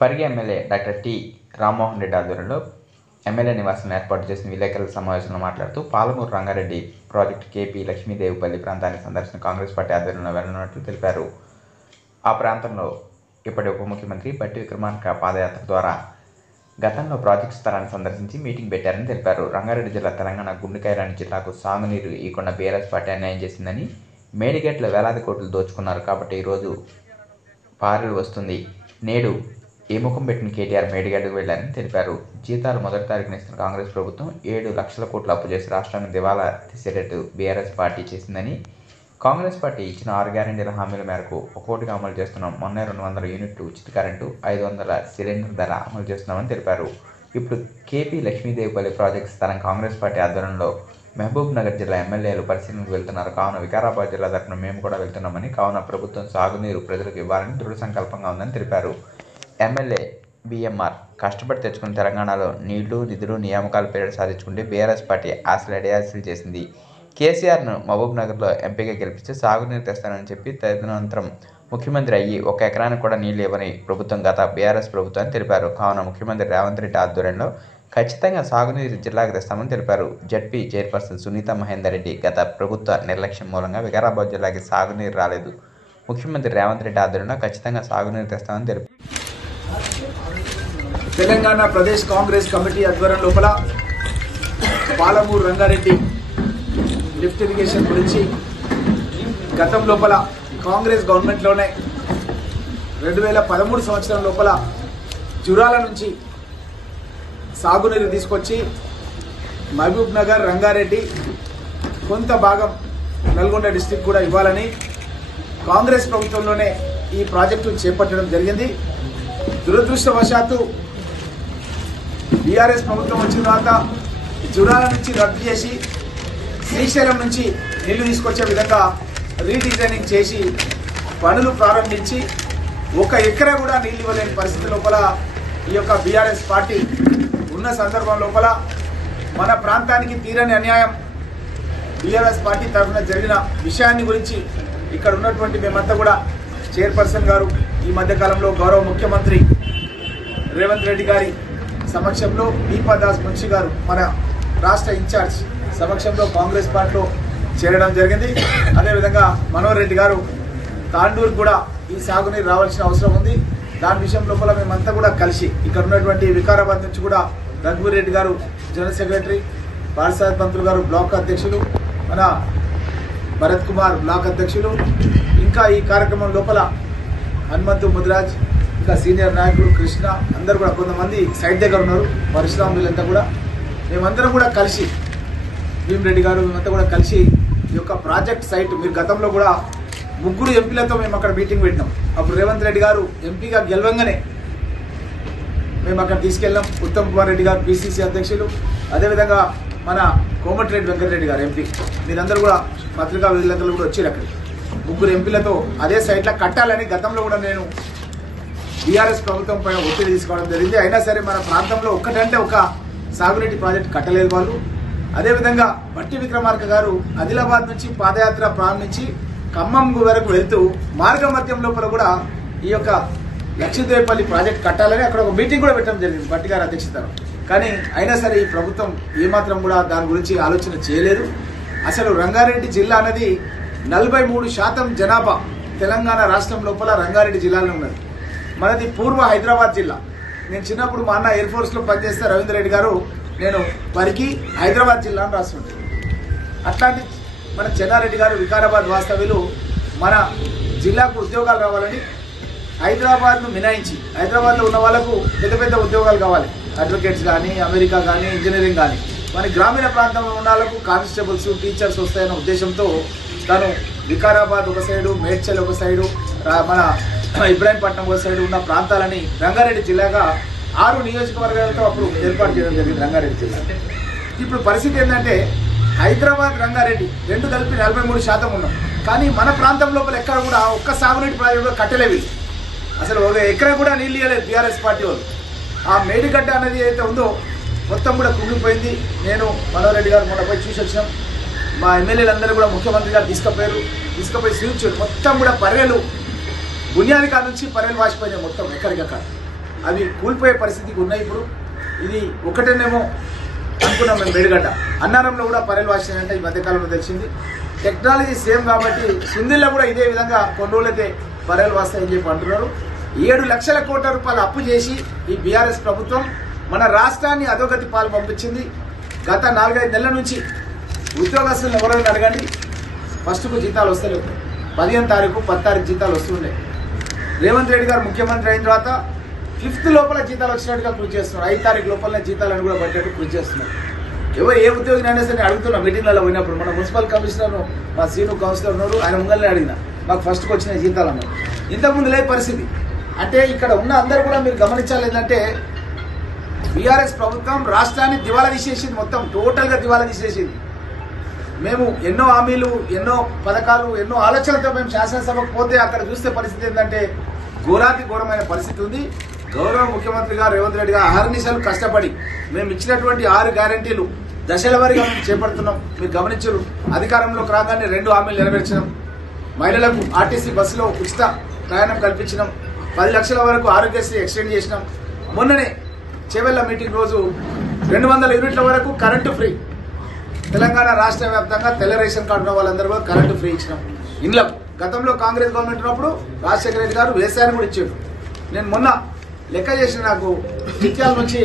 Parigi MLA doctor T Rammohan Reddy ఆధ్వర్యంలో MLA నివాసంలో ఏర్పాటు చేసిన విలేకరుల సమావేశంలో మాట్లాడుతూ పాలమూరు రంగారెడ్డి ప్రాజెక్టు కేపీ లక్ష్మీదేవిపల్లి ప్రాంతానికి సందర్శన కాంగ్రెస్ పార్టీ ఆధ్వర్యంలో వెళ్లనున్నట్లు తెలిపారు. ఆ ప్రాంతంలో ఇప్పటి ఉప ముఖ్యమంత్రి బట్టి విక్రమార్క పాదయాత్ర ద్వారా గతంలో ప్రాజెక్టు స్థలాన్ని సందర్శించి మీటింగ్ పెట్టారని తెలిపారు. రంగారెడ్డి జిల్లా తెలంగాణ గుండెకాయలాంటి జిల్లాకు సాగునీరు ఇవ్వకుండా బీఆర్ఎస్ పార్టీ అన్యాయం చేసిందని, మేడిగేట్లో వేలాది కోట్లు దోచుకున్నారు కాబట్టి ఈరోజు పారులు వస్తుంది. నేడు ఏ ముఖం పెట్టిన కేటీఆర్ మేడిగడ్డకు వెళ్లారని తెలిపారు. జీతాలు మొదటి తారీఖున ఇస్తున్న కాంగ్రెస్ ప్రభుత్వం 7 లక్షల కోట్లు అప్పు చేసి రాష్ట్రాన్ని దివాలా తీసేటట్టు బీఆర్ఎస్ పార్టీ చేసిందని, కాంగ్రెస్ పార్టీ ఇచ్చిన 6 గ్యారెంటీల హామీల మేరకు ఒక్కోటిగా అమలు చేస్తున్నాం. మొన్న 200 యూనిట్లు ఉచిత కరెంటు, 500 సిలిండర్ ధర అమలు చేస్తున్నామని తెలిపారు. ఇప్పుడు కేపీ లక్ష్మీదేవిపల్లి ప్రాజెక్టు స్థలం కాంగ్రెస్ పార్టీ ఆధ్వర్యంలో మహబూబ్ నగర్ జిల్లా ఎమ్మెల్యేలు పరిశీలనకు వెళ్తున్నారు. కావున వికారాబాద్ జిల్లా తరఫున మేము కూడా వెళ్తున్నామని, కావున ప్రభుత్వం సాగునీరు ప్రజలకు ఇవ్వాలని దృఢ సంకల్పంగా ఉందని తెలిపారు. ఎమ్మెల్యే బీఎంఆర్ కష్టపడి తెచ్చుకున్న తెలంగాణలో నీళ్లు, నిధులు, నియామకాల పీరియడ్ సాధించుకుంటే బీఆర్ఎస్ పార్టీ ఆశలు అడియాసలు చేసింది. కేసీఆర్ను మహబూబ్ నగర్లో ఎంపీగా గెలిపిస్తే సాగునీరు తెస్తానని చెప్పి తదనంతరం ముఖ్యమంత్రి అయ్యి 1 ఎకరానికి కూడా నీళ్లు ఇవ్వని ప్రభుత్వం గత బీఆర్ఎస్ ప్రభుత్వాన్ని తెలిపారు. కావున ముఖ్యమంత్రి రేవంత్ రెడ్డి ఆధ్వర్యంలో ఖచ్చితంగా సాగునీరు జిల్లాకు తెస్తామని తెలిపారు. జడ్పీ చైర్పర్సన్ సునీత మహేందర్ రెడ్డి గత ప్రభుత్వ నిర్లక్ష్యం మూలంగా వికారాబాద్ జిల్లాకి సాగునీరు రాలేదు. ముఖ్యమంత్రి రేవంత్ రెడ్డి ఆధ్వర్యంలో ఖచ్చితంగా సాగునీరు తెస్తామని తెలిపారు. తెలంగాణ ప్రదేశ్ కాంగ్రెస్ కమిటీ ఆధ్వర్యం లోపల పాలమూరు రంగారెడ్డి లిఫ్ట్ ఇరిగేషన్ గురించి గతం లోపల కాంగ్రెస్ గవర్నమెంట్లోనే 2013 సంవత్సరం లోపల జురాల నుంచి సాగునీరు తీసుకొచ్చి మహబూబ్ నగర్, రంగారెడ్డి, కొంత భాగం నల్గొండ డిస్టిక్ కూడా ఇవ్వాలని కాంగ్రెస్ ప్రభుత్వంలోనే ఈ ప్రాజెక్టును చేపట్టడం జరిగింది. దురదృష్టవశాత్తు బీఆర్ఎస్ ప్రభుత్వం వచ్చిన తర్వాత జురాల నుంచి రద్దు చేసి శ్రీశైలం నుంచి నీళ్లు తీసుకొచ్చే విధంగా రీడిజైనింగ్ చేసి పనులు ప్రారంభించి 1 ఎకరా కూడా నీళ్లు ఇవ్వలేని పరిస్థితి లోపల ఈ యొక్క బీఆర్ఎస్ పార్టీ ఉన్న సందర్భం లోపల మన ప్రాంతానికి తీరని అన్యాయం బీఆర్ఎస్ పార్టీ తరఫున జరిగిన విషయాన్ని గురించి ఇక్కడ ఉన్నటువంటి మేమంతా కూడా చైర్పర్సన్ గారు, ఈ మధ్యకాలంలో గౌరవ ముఖ్యమంత్రి రేవంత్ రెడ్డి గారి సమక్షంలో దీపాదాస్ మున్షి గారు మన రాష్ట్ర ఇన్ఛార్జ్ సమక్షంలో కాంగ్రెస్ పార్టీలో చేరడం జరిగింది. అదేవిధంగా మనోహర్ రెడ్డి గారు తాండూరు కూడా ఈ సాగునీరు రావాల్సిన అవసరం ఉంది. దాని విషయం లోపల మేమంతా కూడా కలిసి ఇక్కడ ఉన్నటువంటి వికారాబాద్ నుంచి కూడా రఘువీర్ రెడ్డి గారు జనరల్ సెక్రటరీ, బాలసాహెబ్ పంతులు గారు బ్లాక్ అధ్యక్షులు, మన భరత్ కుమార్ బ్లాక్ అధ్యక్షులు, ఇంకా ఈ కార్యక్రమం లోపల హనుమంతు ముదిరాజ్, ఇంకా సీనియర్ నాయకుడు కృష్ణ, అందరూ కూడా కొంతమంది సైడ్ దగ్గర ఉన్నారు, పరిశ్రమలంతా కూడా మేమందరం కూడా కలిసి, భీమరెడ్డి గారు మేమంతా కూడా కలిసి ఈ యొక్క ప్రాజెక్ట్ సైట్, మీరు గతంలో కూడా 3 ఎంపీలతో మేము అక్కడ మీటింగ్ పెట్టినాం. అప్పుడు రేవంత్ రెడ్డి గారు ఎంపీగా గెలవంగానే మేము అక్కడ తీసుకెళ్ళాం. ఉత్తమ్ కుమార్ రెడ్డి గారు పిసిసి అధ్యక్షులు, అదేవిధంగా మన కోమటిరెడ్డి వెంకటరెడ్డి గారు ఎంపీ, మీరందరూ కూడా పత్రికా విలేకరులు కూడా వచ్చారు. అక్కడ 3 ఎంపీలతో అదే సైట్లో కట్టాలని గతంలో కూడా నేను బీఆర్ఎస్ ప్రభుత్వం పైన ఒత్తిడి తీసుకోవడం జరిగింది. అయినా సరే మన ప్రాంతంలో ఒక్కటంటే ఒక సాగునీటి ప్రాజెక్టు కట్టలేదు వాళ్ళు. అదేవిధంగా బట్టి విక్రమార్క గారు ఆదిలాబాద్ నుంచి పాదయాత్ర ప్రారంభించి ఖమ్మం వరకు వెళ్తూ మార్గ మధ్యం లోపల కూడా ఈ యొక్క లక్ష్మీదేవిపల్లి ప్రాజెక్ట్ కట్టాలని అక్కడ ఒక మీటింగ్ కూడా పెట్టడం జరిగింది బట్టి గారి అధ్యక్షతలో. కానీ అయినా సరే ఈ ప్రభుత్వం ఏమాత్రం కూడా దాని గురించి ఆలోచన చేయలేదు. అసలు రంగారెడ్డి జిల్లా అనేది 43% జనాభా తెలంగాణ రాష్ట్రం లోపల రంగారెడ్డి జిల్లాలో ఉన్నది. మనది పూర్వ హైదరాబాద్ జిల్లా. నేను చిన్నప్పుడు మా అన్న ఎయిర్ ఫోర్స్లో పనిచేస్తే రవీంద్ర రెడ్డి గారు నేను వారికి హైదరాబాద్ జిల్లా అని రాస్తుంటాను. అట్లాంటి మన చెన్నారెడ్డి గారు వికారాబాద్ వాస్తవ్యులు మన జిల్లాకు ఉద్యోగాలు రావాలని హైదరాబాద్ను మినాయించి, హైదరాబాద్లో ఉన్న వాళ్ళకు పెద్ద పెద్ద ఉద్యోగాలు కావాలి, అడ్వకేట్స్ కానీ, అమెరికా కానీ, ఇంజనీరింగ్ కానీ, మన గ్రామీణ ప్రాంతంలో ఉన్న వాళ్ళకు కానిస్టేబుల్స్, టీచర్స్ వస్తాయన్న ఉద్దేశంతో తను వికారాబాద్ ఒక సైడు, మేడ్చల్ ఒక సైడు, మన ఇబ్రాహీంపట్నం ఒక సైడు ఉన్న ప్రాంతాలని రంగారెడ్డి జిల్లాగా 6 నియోజకవర్గాలతో అప్పుడు ఏర్పాటు చేయడం జరిగింది రంగారెడ్డి జిల్లా. ఇప్పుడు పరిస్థితి ఏంటంటే హైదరాబాద్, రంగారెడ్డి 2 కలిపి 43% ఉన్నాం. కానీ మన ప్రాంతం లోపల ఎక్కడ కూడా ఒక్క సాగునీటి ప్రాజెక్టు కట్టలేవి. అసలు 1 ఎకరా కూడా నీళ్ళు ఇవ్వలేదు బీఆర్ఎస్ పార్టీ వాళ్ళు. ఆ మేడిగడ్డ అనేది ఏదైతే ఉందో మొత్తం కూడా కుంగిపోయింది. నేను మనోహర్ రెడ్డి గారు మొన్న పోయి చూసి వచ్చినాం. మా ఎమ్మెల్యేలందరూ కూడా ముఖ్యమంత్రి గారు తీసుకుపోయి చూపించారు. మొత్తం కూడా పర్రెలు, బునియాది కాడ నుంచి పర్రెలు వాసిపోయినాయి మొత్తం ఎక్కడికక్కడ. అవి కూలిపోయే పరిస్థితికి ఉన్నాయి. ఇప్పుడు ఇది ఒకటేనేమో అనుకున్నాం మేము మేడిగడ్డ, అన్నారంలో కూడా పరేలు వాసినాయంటే ఈ మధ్యకాలంలో తెలిసింది. టెక్నాలజీ సేమ్ కాబట్టి సుందిల్లో కూడా ఇదే విధంగా కొన్ని రోజులైతే పరేలు వాస్తాయని చెప్పి అంటున్నారు. 7 లక్షల కోట్ల రూపాయలు అప్పు చేసి ఈ బీఆర్ఎస్ ప్రభుత్వం మన రాష్ట్రాన్ని అధోగతి పాలు పంపించింది. గత 4-5 నెలల నుంచి ఉద్యోగస్తులను ఎవరైనా అడగండి, ఫస్ట్కు జీతాలు వస్తలేవు. 15వ తారీఖు 10వ తారీఖు జీతాలు వస్తుండే. రేవంత్ రెడ్డి గారు ముఖ్యమంత్రి అయిన తర్వాత 5th లోపల జీతాలు వచ్చినట్టుగా కృషి చేస్తున్నారు. 5వ తారీఖు లోపలనే జీతాలను కూడా పట్టేట్టు కృషి చేస్తున్నారు. ఎవరు ఏ ఉద్యోగి అయినా సరే అడుగుతున్నా మీటింగ్లలో పోయినప్పుడు. మన మున్సిపల్ కమిషనర్ మా సీను కౌన్సిలర్ ఉన్నారు, ఆయన ముంగల్ని అడిగిన మాకు ఫస్ట్కి వచ్చిన జీతాలు అన్నారు. ఇంతకుముందు లేదు పరిస్థితి. అంటే ఇక్కడ ఉన్న అందరూ కూడా మీరు గమనించాలి ఏంటంటే బీఆర్ఎస్ ప్రభుత్వం రాష్ట్రాన్ని దివాలా తీసేసింది, మొత్తం టోటల్గా దివాలా తీసేసింది. మేము ఎన్నో హామీలు, ఎన్నో పథకాలు, ఎన్నో ఆలోచనలతో మేము శాసనసభకు పోతే అక్కడ చూస్తే పరిస్థితి ఏంటంటే ఘోరాతి ఘోరమైన పరిస్థితి ఉంది. గౌరవ ముఖ్యమంత్రి గారు రేవంత్ రెడ్డి గారు అహర్నిశలు కష్టపడి మేము ఇచ్చినటువంటి 6 గ్యారంటీలు దశల వారీగా మేము చేపడుతున్నాం. మీరు గమనించారు, అధికారంలోకి రాగానే 2 హామీలు నెరవేర్చినాం. మహిళలకు ఆర్టీసీ బస్సులో ఉచిత ప్రయాణం కల్పించినాం. 10 లక్షల వరకు ఆరోగ్యశ్రీ ఎక్స్టెండ్ చేసినాం. మొన్ననే చెవెళ్ళ మీటింగ్ రోజు 200 యూనిట్ల వరకు కరెంటు ఫ్రీ. తెలంగాణ రాష్ట్ర వ్యాప్తంగా తెల్ల రేషన్ కార్డు ఉన్న వాళ్ళందరూ కూడా కరెంటు ఫ్రీ ఇచ్చినాం. ఇంట్లో గతంలో కాంగ్రెస్ గవర్నమెంట్ ఉన్నప్పుడు రాజశేఖర రెడ్డి గారు వ్యవసాయాన్ని కూడా ఇచ్చాడు. నేను మొన్న లెక్క చేసిన, నాకు చిత్యాల నుంచి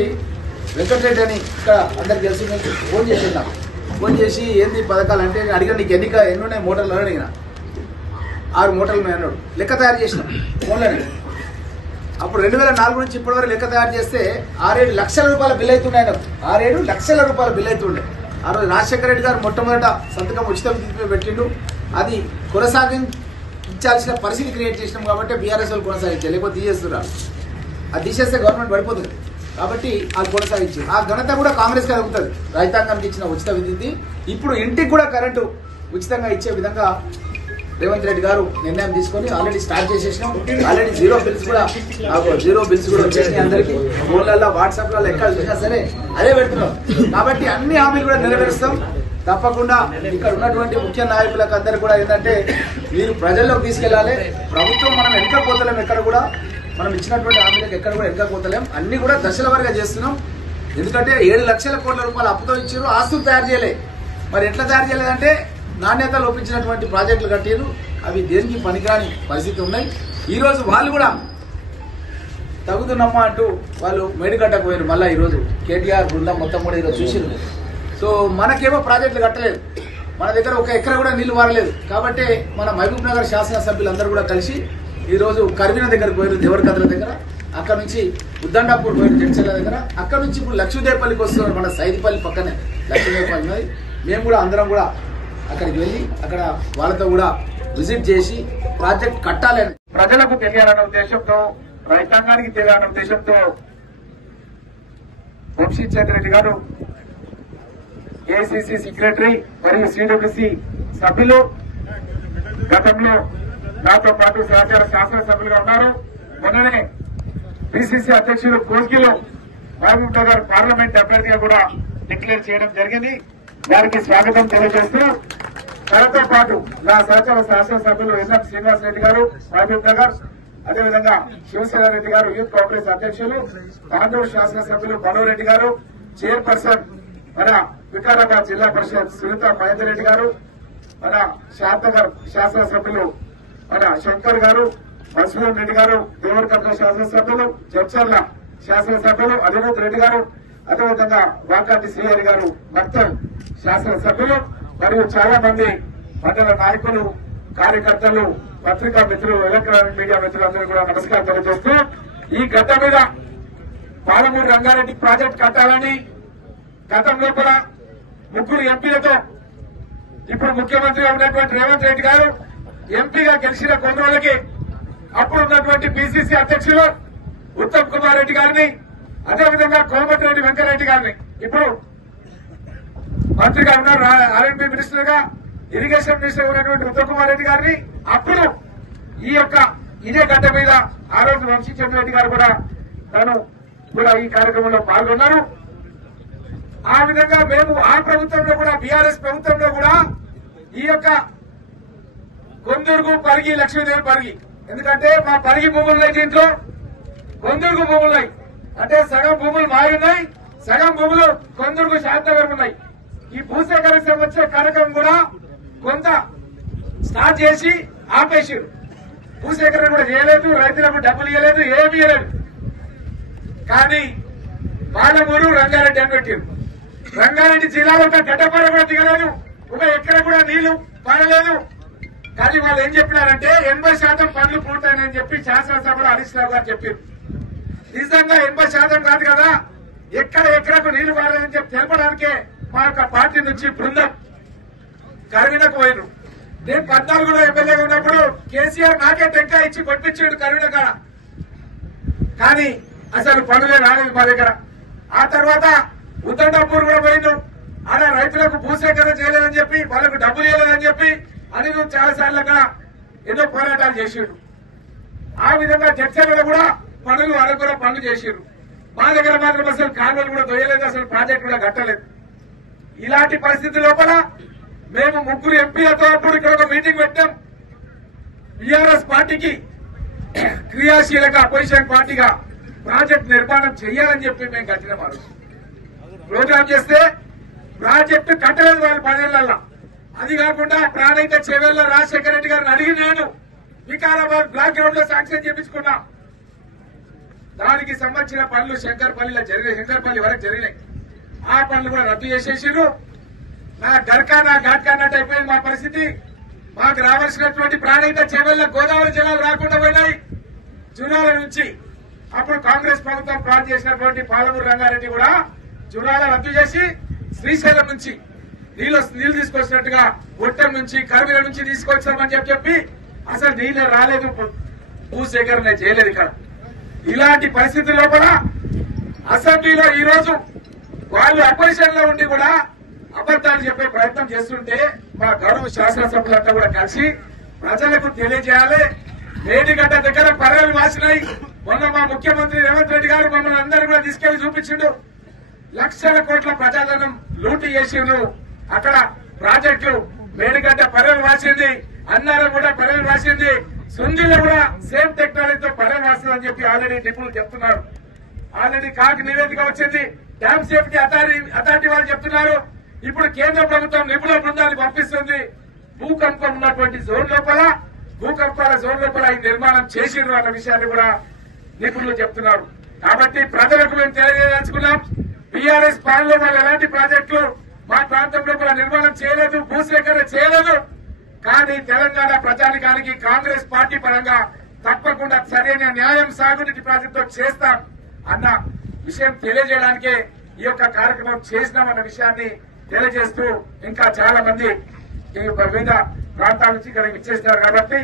వెంకటరెడ్డి అని ఇక్కడ అందరికి తెలిసి ఫోన్ చేసాను. నాకు ఫోన్ చేసి ఏంది పథకాలు అంటే అడిగాను, నీకు ఎన్ని ఉన్నాయి మోటార్లు అని అడిగిన. 6 మోటార్లు ఉన్నాయి అన్నాడు. లెక్క తయారు చేసినాం ఫోన్లోనే. అప్పుడు 2004 నుంచి ఇప్పటివరకు లెక్క తయారు చేస్తే 6-7 లక్షల రూపాయల బిల్ అవుతుండే. ఆయనకు 6-7 లక్షల రూపాయల బిల్ అవుతుండే. ఆ రోజు రాజశేఖర రెడ్డి గారు మొట్టమొదట సంతకం ఉచిత విద్యుత్ పెట్టిండు. అది కొనసాగించాల్సిన పరిస్థితి క్రియేట్ చేసినాం కాబట్టి బీఆర్ఎస్ వాళ్ళు కొనసాగించారు, లేకపోతే తీసేస్తున్నారు. అది తీసేస్తే గవర్నమెంట్ పడిపోతుంది కాబట్టి అది కొనసాగించారు. ఆ ఘనత కూడా కాంగ్రెస్ కలుగుతుంది. రైతాంగానికి ఇచ్చిన ఉచిత విద్యుత్ ఇప్పుడు ఇంటికి కూడా కరెంటు ఉచితంగా ఇచ్చే విధంగా రేవంత్ రెడ్డి గారు నిర్ణయం తీసుకొని ఆల్రెడీ స్టార్ట్ చేసేసినాం. ఆల్రెడీ 0 బిల్స్ కూడా వచ్చేసినాయి అందరికి. ఫోన్లలో, వాట్సాప్లలో ఎక్కడ చూసినా సరే అదే పెడుతున్నాం. కాబట్టి అన్ని హామీలు కూడా నెరవేరుస్తాం తప్పకుండా. ఇక్కడ ఉన్నటువంటి ముఖ్య నాయకులకు అందరూ కూడా ఏంటంటే మీరు ప్రజల్లోకి తీసుకెళ్లాలి. ప్రభుత్వం మనం వెనకపోతలేం, ఎక్కడ కూడా మనం ఇచ్చినటువంటి హామీలకు ఎక్కడ కూడా వెనకపోతలేం. అన్ని కూడా దశల వారీగా చేస్తున్నాం. ఎందుకంటే 7 లక్షల కోట్ల రూపాయలు అప్పుతో ఇచ్చారు, ఆస్తులు తయారు చేయలే. మరి ఎట్లా తయారు చేయలేదంటే నాణ్యత లోపించినటువంటి ప్రాజెక్టులు కట్టారు. అవి దేనికి పనికిరాని పరిస్థితి ఉన్నాయి. ఈ రోజు వాళ్ళు కూడా తగ్గుతున్నమ్మా అంటూ వాళ్ళు మేడిగడ్డకు పోయారు. మళ్ళీ ఈరోజు కేటీఆర్ బృందం మొత్తం కూడా ఈరోజు చూసిరు. సో మనకేమో ప్రాజెక్టులు కట్టలేదు, మన దగ్గర 1 ఎకరా కూడా నీళ్లు వారలేదు. కాబట్టి మన మహబూబ్ నగర్ శాసనసభ్యులందరూ కూడా కలిసి ఈరోజు కర్వీన దగ్గరకు పోయారు, దేవరకద్ర దగ్గర. అక్కడ నుంచి ఉద్దండాపూర్ పోయారు, జడ్చర్ల దగ్గర. అక్కడ నుంచి ఇప్పుడు లక్ష్మీదేవపల్లికి వస్తున్నారు. మన సైదిపల్లి పక్కనే లక్ష్మీదేవపల్లి ఉన్నది. మేము కూడా అందరం కూడా అక్కడికి వెళ్ళి అక్కడ వాళ్ళతో కూడా విజిట్ చేసి ప్రాజెక్ట్ కట్టాలని ప్రజలకు తెలియాలనే ఉద్దేశంతో, రైతాంగానికి తెలియాలనే ఉద్దేశంతో వంశీచంద్రెడ్డి గారు ఏఐసిసి సెక్రటరీ మరియు సిడబ్ల్యూసి సభ్యులు గతంలో నాతో పాటు సహచార శాసనసభ్యులుగా ఉన్నారు. మొన్ననే పిసిసి అధ్యక్షులు కోస్గిలో మహబూబ్ నగర్ పార్లమెంట్ అభ్యర్థిగా కూడా డిక్లేర్ చేయడం జరిగింది. వారికి స్వాగతం తెలియజేస్తూ తనతో పాటు నా సహచార శాసనసభ్యులు ఎన్ఎం శ్రీనివాసరెడ్డి గారు మహబూబ్ నగర్, అదేవిధంగా శివసేన రెడ్డి గారు యూత్ కాంగ్రెస్ అధ్యక్షులు, తాండూరు శాసనసభ్యులు మనోరెడ్డి గారు, చైర్పర్సన్ మన వికారాబాద్ జిల్లా పరిషత్ సునీత మహేందర్ రెడ్డి గారు, మన శాంతనగర్ శాసనసభ్యులు మన శంకర్ గారు, మసూద్ రెడ్డి గారు, దేవరకద్ర శాసనసభ్యులు, జడ్చర్ల శాసనసభ్యులు అనిరుద్ రెడ్డి గారు, అదేవిధంగా వాకాటి శ్రీహరి గారు భక్తం శాసనసభ్యులు మరియు చాలా మంది మండల నాయకులు, కార్యకర్తలు, పత్రికా మిత్రులు, ఎలక్ట్రానిక్ మీడియా మిత్రులందరూ కూడా నమస్కారం తెలియజేస్తూ ఈ గడ్డ మీద పాలమూరు రంగారెడ్డి ప్రాజెక్టు కట్టాలని గతంలో కూడా 3 ఎంపీలతో ఇప్పుడు ముఖ్యమంత్రిగా ఉన్నటువంటి రేవంత్ రెడ్డి గారు ఎంపీగా గెలిచిన కొన్ని రోజులకి అప్పుడు ఉన్నటువంటి పిసిసి అధ్యక్షులు ఉత్తమ్ కుమార్ రెడ్డి గారిని, అదేవిధంగా కోమటిరెడ్డి వెంకరెడ్డి గారిని, ఇప్పుడు మంత్రిగా ఉన్నారు ఆర్ఎండ్బి మినిస్టర్ గా, ఇరిగేషన్ మినిస్టర్ ఉన్నటువంటి ఉత్తమ్ కుమార్ రెడ్డి గారిని అప్పుడు ఇదే గడ్డ మీద ఆ రోజు వంశీచంద్రెడ్డి గారు కూడా తను కూడా ఈ కార్యక్రమంలో పాల్గొన్నారు. ఆ విధంగా మేము ఆ ప్రభుత్వంలో కూడా బీఆర్ఎస్ ప్రభుత్వంలో కూడా ఈ కొందూరుకు పరిగి, లక్ష్మీదేవి పరిగి, ఎందుకంటే మా పరిగి భూములు దీంట్లో కొందరుకు భూములు ఉన్నాయి. అంటే సగం భూములు మారున్నాయి, సగం భూములు కొందరుకు శాంతవరం ఉన్నాయి. ఈ భూసేకరణ సంబంధించిన కార్యక్రమం కూడా కొంత స్టార్ట్ చేసి ఆపేసారు. భూసేకరణ కూడా చేయలేదు, రైతులకు డబ్బులు ఇవ్వలేదు, ఏమీ ఇవ్వలేదు. కానీ పాలమూరు రంగారెడ్డి అని పెట్టారు. రంగారెడ్డి జిల్లాలో ఒక గడ్డపార కూడా దిగలేదు, ఒక ఎక్కడ కూడా నీళ్లు పడలేదు. కానీ వాళ్ళు ఏం చెప్పినారంటే 80% పనులు పూర్తయినాయని చెప్పి శాసనసభలో హరీష్ రావు గారు చెప్పారు. నిజంగా 80% కాదు కదా, ఎక్కడెక్కడకు నీళ్లు పడలేదని చెప్పి తెలపడానికే మా యొక్క పార్టీ నుంచి బృందం కరీంనగర్కు పోయినారు. నేను 14లో ఎమ్మెల్యేగా ఉన్నప్పుడు కేసీఆర్ నాకే టెంకాయ ఇచ్చి కొట్టించాడు కరీంనగర్. కానీ అసలు పనులే రాలేదు మా దగ్గర. ఆ తర్వాత ఉత్తరాపూర్ కూడా పోయినాం. ఆడ రైతులకు భూసేకరణ చేయలేదని చెప్పి, వాళ్ళకు డబ్బులు ఇవ్వలేదని చెప్పి అని నువ్వు చాలా సార్లుగా ఎన్నో పోరాటాలు చేసిండు. ఆ విధంగా చర్చలలో కూడా పనులు వాళ్ళకు కూడా పనులు చేసిండ్రు. మా దగ్గర మాత్రం అసలు కాలువలు కూడా దొయ్యలేదు, అసలు ప్రాజెక్టు కూడా కట్టలేదు. ఇలాంటి పరిస్థితి లోపల మేము 3 ఎంపీలతో అప్పుడు ఇక్కడ ఒక మీటింగ్ పెట్టాం. బీఆర్ఎస్ పార్టీకి క్రియాశీలక అపోజిషన్ పార్టీగా ప్రాజెక్టు నిర్మాణం చేయాలని చెప్పి మేము కట్టిన వారు ప్రోగ్రాం చేస్తే ప్రాజెక్టు కట్టలేదు వాళ్ళు 10 ఏళ్లలో. అది కాకుండా ప్రాణహిత చెవెళ్ల రాజశేఖర రెడ్డి గారిని అడిగి నేను వికారాబాద్ బ్లాక్ గ్రౌండ్ లో శాంక్షన్ చేయించుకున్నా. దానికి సంబంధించిన పనులు శంకర్పల్లిలో జరిగినాయి, శంకర్పల్లి వరకు జరిగినాయి. ఆ పనులు కూడా రద్దు చేసేసారు. నా గర్కా నా ఘాట్కా అన్నట్టు అయిపోయింది మా పరిస్థితి. మాకు రావాల్సినటువంటి ప్రాణహిత చెవెళ్ల గోదావరి జలాలు రాకుండా పోయినాయి. జూరాల నుంచి అప్పుడు కాంగ్రెస్ ప్రభుత్వం ప్లాన్ చేసినటువంటి పాలమూరు రంగారెడ్డి కూడా జూరాల రద్దు చేసి శ్రీశైలం నుంచి నీళ్లు తీసుకొచ్చినట్టుగా ఉట్టం నుంచి కర్మిల నుంచి తీసుకొచ్చామని చెప్పి అసలు నీళ్లు రాలేదు, భూసేకరణ చేయలేదు. ఇక్కడ ఇలాంటి పరిస్థితుల లోపల అసెంబ్లీలో ఈ రోజు వాళ్ళు అపోజిషన్ లో ఉండి కూడా అబద్దాలు చెప్పే ప్రయత్నం చేస్తుంటే మా గౌరవ శాసనసభ్యులంతా కూడా కలిసి ప్రజలకు తెలియజేయాలి. మేడిగడ్డ దగ్గర పర్యలు వాసినాయి. మొన్న మా ముఖ్యమంత్రి రేవంత్ రెడ్డి గారు మమ్మల్ని అందరూ కూడా తీసుకెళ్లి చూపించిండు. లక్షల కోట్ల ప్రజాధనం లూటీ చేసిండ్రు. అక్కడ ప్రాజెక్టులు మేడిగడ్డ పర్యలు వాసింది, అన్నారం కూడా పర్యలు వాసింది, సుందిలో కూడా సేమ్ టెక్నాలజీతో పర్యలు వాస్తుందని చెప్పి ఆల్రెడీ నిపుణులు చెప్తున్నారు. ఆల్రెడీ కాకి నివేదిక వచ్చింది, డ్యామ్ సేఫ్టీ అథారిటీ వాళ్ళు చెప్తున్నారు. ఇప్పుడు కేంద్ర ప్రభుత్వం నిపుణుల బృందాన్ని పంపిస్తుంది. భూకంపం ఉన్నటువంటి జోన్ లోపల, భూకంపాల జోన్ లోపల ఈ నిర్మాణం చేసిండ్రు అన్న విషయాన్ని కూడా నిపుణులు చెప్తున్నారు. కాబట్టి ప్రజలకు మేము తెలియజేయదలుచుకున్నాం, బీఆర్ఎస్ పాలనలో వాళ్ళు ఎలాంటి ప్రాజెక్టులు మా ప్రాంతంలో కూడా నిర్మాణం చేయలేదు, భూసేకరణ చేయలేదు. కానీ తెలంగాణ ప్రజానికానికి కాంగ్రెస్ పార్టీ పరంగా తప్పకుండా సరైన న్యాయం సాగునీటి ప్రాజెక్టు చేస్తాం అన్న విషయం తెలియజేయడానికే ఈ యొక్క కార్యక్రమం చేసినామన్న విషయాన్ని తెలియజేస్తూ ఇంకా చాలా మంది ఈ వివిధ ప్రాంతాల నుంచి ఇక్కడ ఇచ్చేసినారు కాబట్టి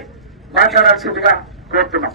మాట్లాడాల్సిందిగా కోరుతున్నాం.